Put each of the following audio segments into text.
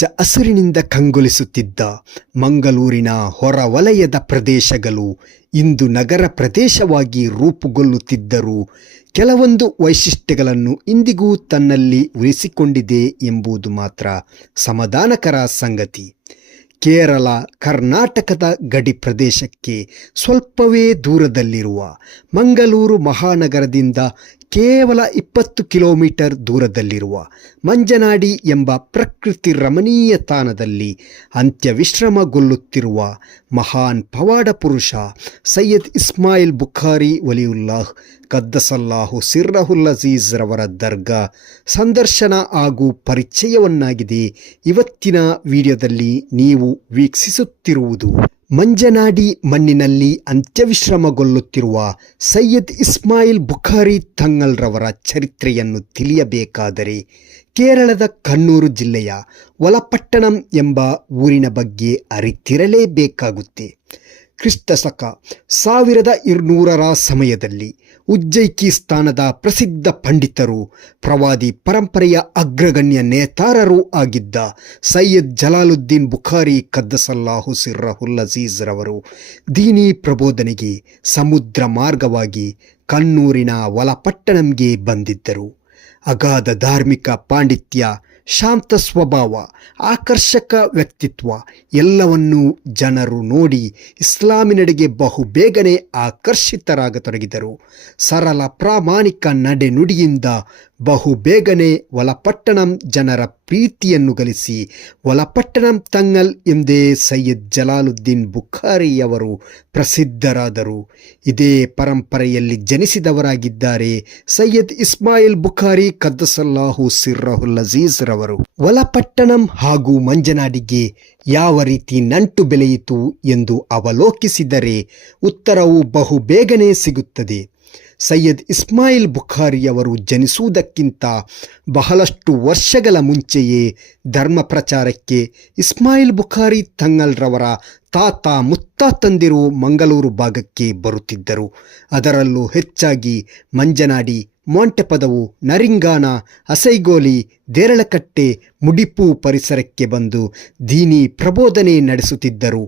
ಹಚ್ಚ ಹಸಿರಿನಿಂದ ಕಂಗೊಳಿಸುತ್ತಿದ್ದ ಮಂಗಳೂರಿನ ಹೊರವಲಯದ ಪ್ರದೇಶಗಳು ಇಂದು ನಗರ ಪ್ರದೇಶವಾಗಿ ರೂಪುಗೊಳ್ಳುತ್ತಿದ್ದರೂ ಕೆಲವೊಂದು ವೈಶಿಷ್ಟ್ಯಗಳನ್ನು ಇಂದಿಗೂ ತನ್ನಲ್ಲಿ ಉಳಿಸಿಕೊಂಡಿದೆ ಎಂಬುದು ಮಾತ್ರ ಸಮಾಧಾನಕರ ಸಂಗತಿ. ಕೇರಳ ಕರ್ನಾಟಕದ ಗಡಿ ಪ್ರದೇಶಕ್ಕೆ ಸ್ವಲ್ಪವೇ ದೂರದಲ್ಲಿರುವ ಮಂಗಳೂರು ಮಹಾನಗರದಿಂದ ಕೇವಲ 20 ಕಿಲೋಮೀಟರ್ ದೂರದಲ್ಲಿರುವ ಮಂಜನಾಡಿ ಎಂಬ ಪ್ರಕೃತಿ ರಮಣೀಯ ತಾಣದಲ್ಲಿ ಅಂತ್ಯವಿಶ್ರಮಗೊಳ್ಳುತ್ತಿರುವ ಮಹಾನ್ ಪವಾಡ ಪುರುಷ ಸೈಯದ್ ಇಸ್ಮಾಯಿಲ್ ಬುಖಾರಿ ವಲಿಯುಲ್ಲಾಹ್ ಕದ್ದಸಲ್ಲಾಹು ಸಿರ್ರಹುಲ್ ಅಜೀಜ್ ರವರ ದರ್ಗಾ ಸಂದರ್ಶನ ಹಾಗೂ ಪರಿಚಯವನ್ನಾಗಿದೆ ಇವತ್ತಿನ ವಿಡಿಯೋದಲ್ಲಿ ನೀವು ವೀಕ್ಷಿಸುತ್ತಿರುವುದು. ಮಂಜನಾಡಿ ಮಣ್ಣಿನಲ್ಲಿ ಅಂತ್ಯವಿಶ್ರಮಗೊಳ್ಳುತ್ತಿರುವ ಸೈಯದ್ ಇಸ್ಮಾಯಿಲ್ ಬುಖಾರಿ ತಂಗಲ್ ರವರ ಚರಿತ್ರೆಯನ್ನು ತಿಳಿಯಬೇಕಾದರೆ ಕೇರಳದ ಕಣ್ಣೂರು ಜಿಲ್ಲೆಯ ವಲಪಟ್ಟಣಂ ಎಂಬ ಊರಿನ ಬಗ್ಗೆ ಅರಿತಿರಲೇಬೇಕಾಗುತ್ತೆ. ಕ್ರಿಸ್ತಶಕ 1200ರ ಸಮಯದಲ್ಲಿ ಉಜ್ಜೈಕಿಸ್ತಾನದ ಪ್ರಸಿದ್ಧ ಪಂಡಿತರು, ಪ್ರವಾದಿ ಪರಂಪರೆಯ ಅಗ್ರಗಣ್ಯ ನೇತಾರರೂ ಆಗಿದ್ದ ಸೈಯದ್ ಜಲಾಲುದ್ದೀನ್ ಬುಖಾರಿ ಕದ್ದಸಲ್ಲಾಹು ಸಿರ್ರಹುಲ್ ಅಜೀಜ್ ರವರು ದೀನಿ ಪ್ರಬೋಧನೆಗೆ ಸಮುದ್ರ ಮಾರ್ಗವಾಗಿ ಕಣ್ಣೂರಿನ ವಲಪಟ್ಟಣಂಗೆ ಬಂದಿದ್ದರು. ಅಗಾಧ ಧಾರ್ಮಿಕ ಪಾಂಡಿತ್ಯ, ಶಾಂತ ಸ್ವಭಾವ, ಆಕರ್ಷಕ ವ್ಯಕ್ತಿತ್ವ ಎಲ್ಲವನ್ನೂ ಜನರು ನೋಡಿ ಇಸ್ಲಾಮಿನೆಡೆಗೆ ಬಹುಬೇಗನೆ ಆಕರ್ಷಿತರಾಗತೊಡಗಿದರು. ಸರಳ ಪ್ರಾಮಾಣಿಕ ನಡೆನುಡಿಯಿಂದ ಬಹುಬೇಗನೆ ವಲಪಟ್ಟಣಂ ಜನರ ಪ್ರೀತಿಯನ್ನು ಗಳಿಸಿ ವಲಪಟ್ಟಣಂ ತಂಗಲ್ ಎಂದೇ ಸೈಯದ್ ಜಲಾಲುದ್ದೀನ್ ಬುಖಾರಿಯವರು ಪ್ರಸಿದ್ಧರಾದರು. ಇದೇ ಪರಂಪರೆಯಲ್ಲಿ ಜನಿಸಿದವರಾಗಿದ್ದಾರೆ ಸೈಯದ್ ಇಸ್ಮಾಯಿಲ್ ಬುಖಾರಿ ಕದ್ದಸಲ್ಲಾಹು ಸಿರ್ರಹುಲ್ ಅಜೀಜ್ ರವರು. ವಲಪಟ್ಟಣಂ ಹಾಗೂ ಮಂಜನಾಡಿಗೆ ಯಾವ ರೀತಿ ನಂಟು ಬೆಳೆಯಿತು ಎಂದು ಅವಲೋಕಿಸಿದರೆ ಉತ್ತರವು ಬಹುಬೇಗನೆ ಸಿಗುತ್ತದೆ. ಸೈಯದ್ ಇಸ್ಮಾಯಿಲ್ ಬುಖಾರಿಯವರು ಜನಿಸುವುದಕ್ಕಿಂತ ಬಹಳಷ್ಟು ವರ್ಷಗಳ ಮುಂಚೆಯೇ ಧರ್ಮ ಪ್ರಚಾರಕ್ಕೆ ಇಸ್ಮಾಯಿಲ್ ಬುಖಾರಿ ತಂಗಲ್ ರವರ ತಾತ ಮುತ್ತಾತಂದಿರು ಮಂಗಳೂರು ಭಾಗಕ್ಕೆ ಬರುತ್ತಿದ್ದರು. ಅದರಲ್ಲೂ ಹೆಚ್ಚಾಗಿ ಮಂಜನಾಡಿ, ಮೊಂಟೆಪದವು, ನರಿಂಗಾನ, ಅಸೈಗೋಲಿ, ದೇರಳಕಟ್ಟೆ, ಮುಡಿಪು ಪರಿಸರಕ್ಕೆ ಬಂದು ದೀನಿ ಪ್ರಬೋಧನೆ ನಡೆಸುತ್ತಿದ್ದರು.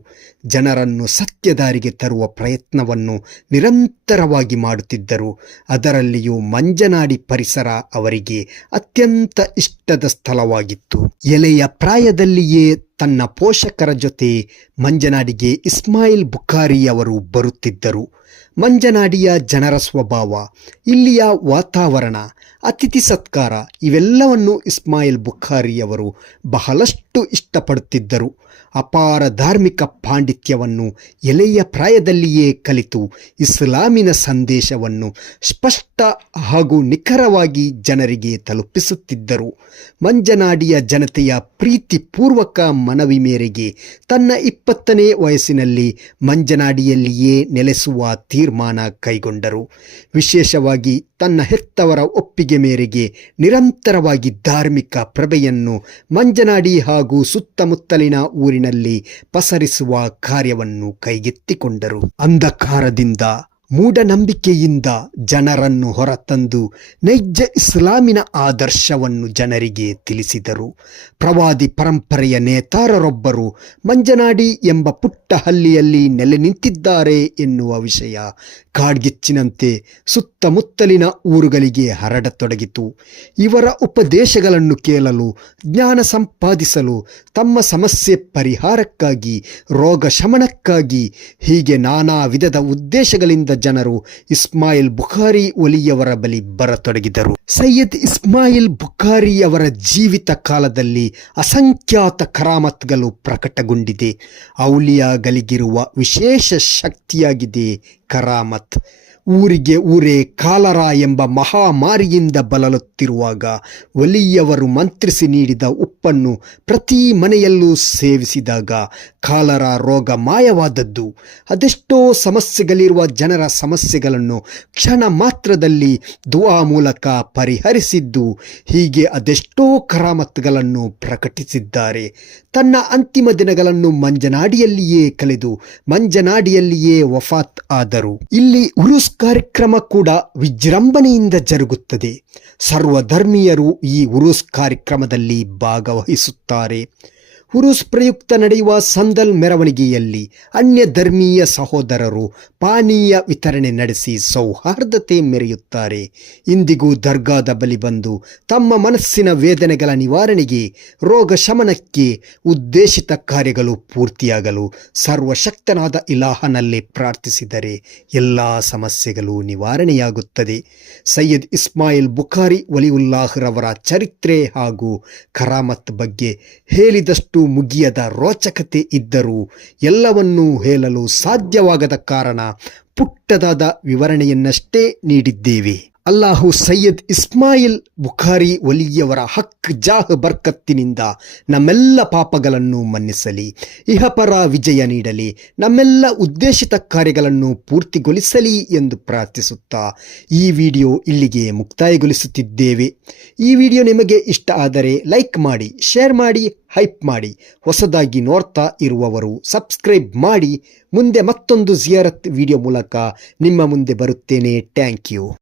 ಜನರನ್ನು ಸತ್ಯದಾರಿಗೆ ತರುವ ಪ್ರಯತ್ನವನ್ನು ನಿರಂತರವಾಗಿ ಮಾಡುತ್ತಿದ್ದರು. ಅದರಲ್ಲಿಯೂ ಮಂಜನಾಡಿ ಪರಿಸರ ಅವರಿಗೆ ಅತ್ಯಂತ ಇಷ್ಟದ ಸ್ಥಳವಾಗಿತ್ತು. ಎಲೆಯ ಪ್ರಾಯದಲ್ಲಿಯೇ ತನ್ನ ಪೋಷಕರ ಜೊತೆ ಮಂಜನಾಡಿಗೆ ಇಸ್ಮಾಯಿಲ್ ಬುಖಾರಿಯವರು ಬರುತ್ತಿದ್ದರು. ಮಂಜನಾಡಿಯ ಜನರ ಸ್ವಭಾವ, ಇಲ್ಲಿಯ ವಾತಾವರಣ, ಅತಿಥಿ ಸತ್ಕಾರ ಇವೆಲ್ಲವನ್ನು ಇಸ್ಮಾಯಿಲ್ ಬುಖಾರಿಯವರು ಬಹಳಷ್ಟು ಇಷ್ಟಪಡುತ್ತಿದ್ದರು. ಅಪಾರ ಧಾರ್ಮಿಕ ಪಾಂಡಿತ್ಯವನ್ನು ಎಲೆಯ ಪ್ರಾಯದಲ್ಲಿಯೇ ಕಲಿತು ಇಸ್ಲಾಮಿನ ಸಂದೇಶವನ್ನು ಸ್ಪಷ್ಟ ಹಾಗೂ ನಿಖರವಾಗಿ ಜನರಿಗೆ ತಲುಪಿಸುತ್ತಿದ್ದರು. ಮಂಜನಾಡಿಯ ಜನತೆಯ ಪ್ರೀತಿಪೂರ್ವಕ ಮನವಿ ಮೇರೆಗೆ ತನ್ನ 20ನೇ ವಯಸ್ಸಿನಲ್ಲಿ ಮಂಜನಾಡಿಯಲ್ಲಿಯೇ ನೆಲೆಸುವ ತೀರ್ಮಾನ ಕೈಗೊಂಡರು. ವಿಶೇಷವಾಗಿ ತನ್ನ ಹೆತ್ತವರ ಒಪ್ಪಿಗೆ ಮೇರೆಗೆ ನಿರಂತರವಾಗಿ ಧಾರ್ಮಿಕ ಪ್ರಭೆಯನ್ನು ಮಂಜನಾಡಿ ಹಾಗೂ ಸುತ್ತಮುತ್ತಲಿನ ಊರಿನಲ್ಲಿ ಪಸರಿಸುವ ಕಾರ್ಯವನ್ನು ಕೈಗೆತ್ತಿಕೊಂಡರು. ಅಂಧಕಾರದಿಂದ, ಮೂಢನಂಬಿಕೆಯಿಂದ ಜನರನ್ನು ಹೊರತಂದು ನೈಜ ಇಸ್ಲಾಮಿನ ಆದರ್ಶವನ್ನು ಜನರಿಗೆ ತಿಳಿಸಿದರು. ಪ್ರವಾದಿ ಪರಂಪರೆಯ ನೇತಾರರೊಬ್ಬರು ಮಂಜನಾಡಿ ಎಂಬ ಪುಟ್ಟ ಹಳ್ಳಿಯಲ್ಲಿ ನೆಲೆ ನಿಂತಿದ್ದಾರೆ ಎನ್ನುವ ವಿಷಯ ಕಾಡ್ಗಿಚ್ಚಿನಂತೆ ಸುತ್ತಮುತ್ತಲಿನ ಊರುಗಳಿಗೆ ಹರಡತೊಡಗಿತು. ಇವರ ಉಪದೇಶಗಳನ್ನು ಕೇಳಲು, ಜ್ಞಾನ ಸಂಪಾದಿಸಲು, ತಮ್ಮ ಸಮಸ್ಯೆ ಪರಿಹಾರಕ್ಕಾಗಿ, ರೋಗ ಶಮನಕ್ಕಾಗಿ ಹೀಗೆ ನಾನಾ ವಿಧದ ಉದ್ದೇಶಗಳಿಂದ ಜನರು ಇಸ್ಮಾಯಿಲ್ ಬುಖಾರಿ ಒಲಿಯವರ ಬಳಿ ಬರತೊಡಗಿದರು. ಸೈಯದ್ ಇಸ್ಮಾಯಿಲ್ ಬುಖಾರಿಯವರ ಜೀವಿತ ಕಾಲದಲ್ಲಿ ಅಸಂಖ್ಯಾತ ಕರಾಮತ್ಗಳು ಪ್ರಕಟಗೊಂಡಿದೆ. ಔಲಿಯಾಗಳಿಗಿರುವ ವಿಶೇಷ ಶಕ್ತಿಯಾಗಿದೆ ಕರಾಮತ್. ಊರಿಗೆ ಊರೇ ಕಾಲರಾ ಎಂಬ ಮಹಾಮಾರಿಯಿಂದ ಬಳಲುತ್ತಿರುವಾಗ ವಲಿಯವರು ಮಂತ್ರಿಸಿ ನೀಡಿದ ಉಪ್ಪನ್ನು ಪ್ರತಿ ಮನೆಯಲ್ಲೂ ಸೇವಿಸಿದಾಗ ಕಾಲರಾ ರೋಗ ಮಾಯವಾದದ್ದು. ಅದೆಷ್ಟೋ ಸಮಸ್ಯೆಗಳಿರುವ ಜನರ ಸಮಸ್ಯೆಗಳನ್ನು ಕ್ಷಣ ಮಾತ್ರದಲ್ಲಿ ದುಆ ಮೂಲಕ ಪರಿಹರಿಸಿದ್ದು. ಹೀಗೆ ಅದೆಷ್ಟೋ ಕರಾಮತ್ಗಳನ್ನು ಪ್ರಕಟಿಸಿದ್ದಾರೆ. ತನ್ನ ಅಂತಿಮ ದಿನಗಳನ್ನು ಮಂಜನಾಡಿಯಲ್ಲಿಯೇ ಕಳೆದು ಮಂಜನಾಡಿಯಲ್ಲಿಯೇ ವಫಾತ್ ಆದರು. ಇಲ್ಲಿ ಉರುಸ್ ಕಾರ್ಯಕ್ರಮ ಕೂಡ ವಿಜೃಂಭಣೆಯಿಂದ ಜರುಗುತ್ತದೆ. ಸರ್ವಧರ್ಮೀಯರು ಈ ಉರುಸ್ ಕಾರ್ಯಕ್ರಮದಲ್ಲಿ ಭಾಗವಹಿಸುತ್ತಾರೆ. ಉರುಸ್ ಪ್ರಯುಕ್ತ ನಡೆಯುವ ಸಂದಲ್ ಮೆರವಣಿಗೆಯಲ್ಲಿ ಅನ್ಯ ಧರ್ಮೀಯ ಸಹೋದರರು ಪಾನೀಯ ವಿತರಣೆ ನಡೆಸಿ ಸೌಹಾರ್ದತೆ ಮೆರೆಯುತ್ತಾರೆ. ಇಂದಿಗೂ ದರ್ಗಾದ ಬಳಿ ಬಂದು ತಮ್ಮ ಮನಸ್ಸಿನ ವೇದನೆಗಳ ನಿವಾರಣೆಗೆ, ರೋಗ ಶಮನಕ್ಕೆ, ಉದ್ದೇಶಿತ ಕಾರ್ಯಗಳು ಪೂರ್ತಿಯಾಗಲು ಸರ್ವಶಕ್ತನಾದ ಇಲಾಹನಲ್ಲೇ ಪ್ರಾರ್ಥಿಸಿದರೆ ಎಲ್ಲ ಸಮಸ್ಯೆಗಳು ನಿವಾರಣೆಯಾಗುತ್ತದೆ. ಸೈಯದ್ ಇಸ್ಮಾಯಿಲ್ ಬುಖಾರಿ ವಲಿಯುಲ್ಲಾಹ್ ರವರ ಚರಿತ್ರೆ ಹಾಗೂ ಕರಾಮತ್ ಬಗ್ಗೆ ಹೇಳಿದಷ್ಟು ಮುಗಿಯದ ರೋಚಕತೆ ಇದ್ದರೂ ಎಲ್ಲವನ್ನೂ ಹೇಳಲು ಸಾಧ್ಯವಾಗದ ಕಾರಣ ಪುಟ್ಟದಾದ ವಿವರಣೆಯನ್ನಷ್ಟೇ ನೀಡಿದ್ದೇವೆ. ಅಲ್ಲಾಹು ಸೈಯದ್ ಇಸ್ಮಾಯಿಲ್ ಬುಖಾರಿ ವಲಿಯವರ ಹಕ್ ಜಾಹ್ ಬರ್ಕತ್ತಿನಿಂದ ನಮ್ಮೆಲ್ಲ ಪಾಪಗಳನ್ನು ಮನ್ನಿಸಲಿ, ಇಹಪರ ವಿಜಯ ನೀಡಲಿ, ನಮ್ಮೆಲ್ಲ ಉದ್ದೇಶಿತ ಕಾರ್ಯಗಳನ್ನು ಪೂರ್ತಿಗೊಳಿಸಲಿ ಎಂದು ಪ್ರಾರ್ಥಿಸುತ್ತಾ ಈ ವಿಡಿಯೋ ಇಲ್ಲಿಗೆ ಮುಕ್ತಾಯಗೊಳಿಸುತ್ತಿದ್ದೇವೆ. ಈ ವಿಡಿಯೋ ನಿಮಗೆ ಇಷ್ಟ ಆದರೆ ಲೈಕ್ ಮಾಡಿ, ಶೇರ್ ಮಾಡಿ, ಹೈಪ್ ಮಾಡಿ. ಹೊಸದಾಗಿ ನೋಡ್ತಾ ಇರುವವರು ಸಬ್ಸ್ಕ್ರೈಬ್ ಮಾಡಿ. ಮುಂದೆ ಮತ್ತೊಂದು ಜಿಯಾರತ್ ವಿಡಿಯೋ ಮೂಲಕ ನಿಮ್ಮ ಮುಂದೆ ಬರುತ್ತೇನೆ. Thank you.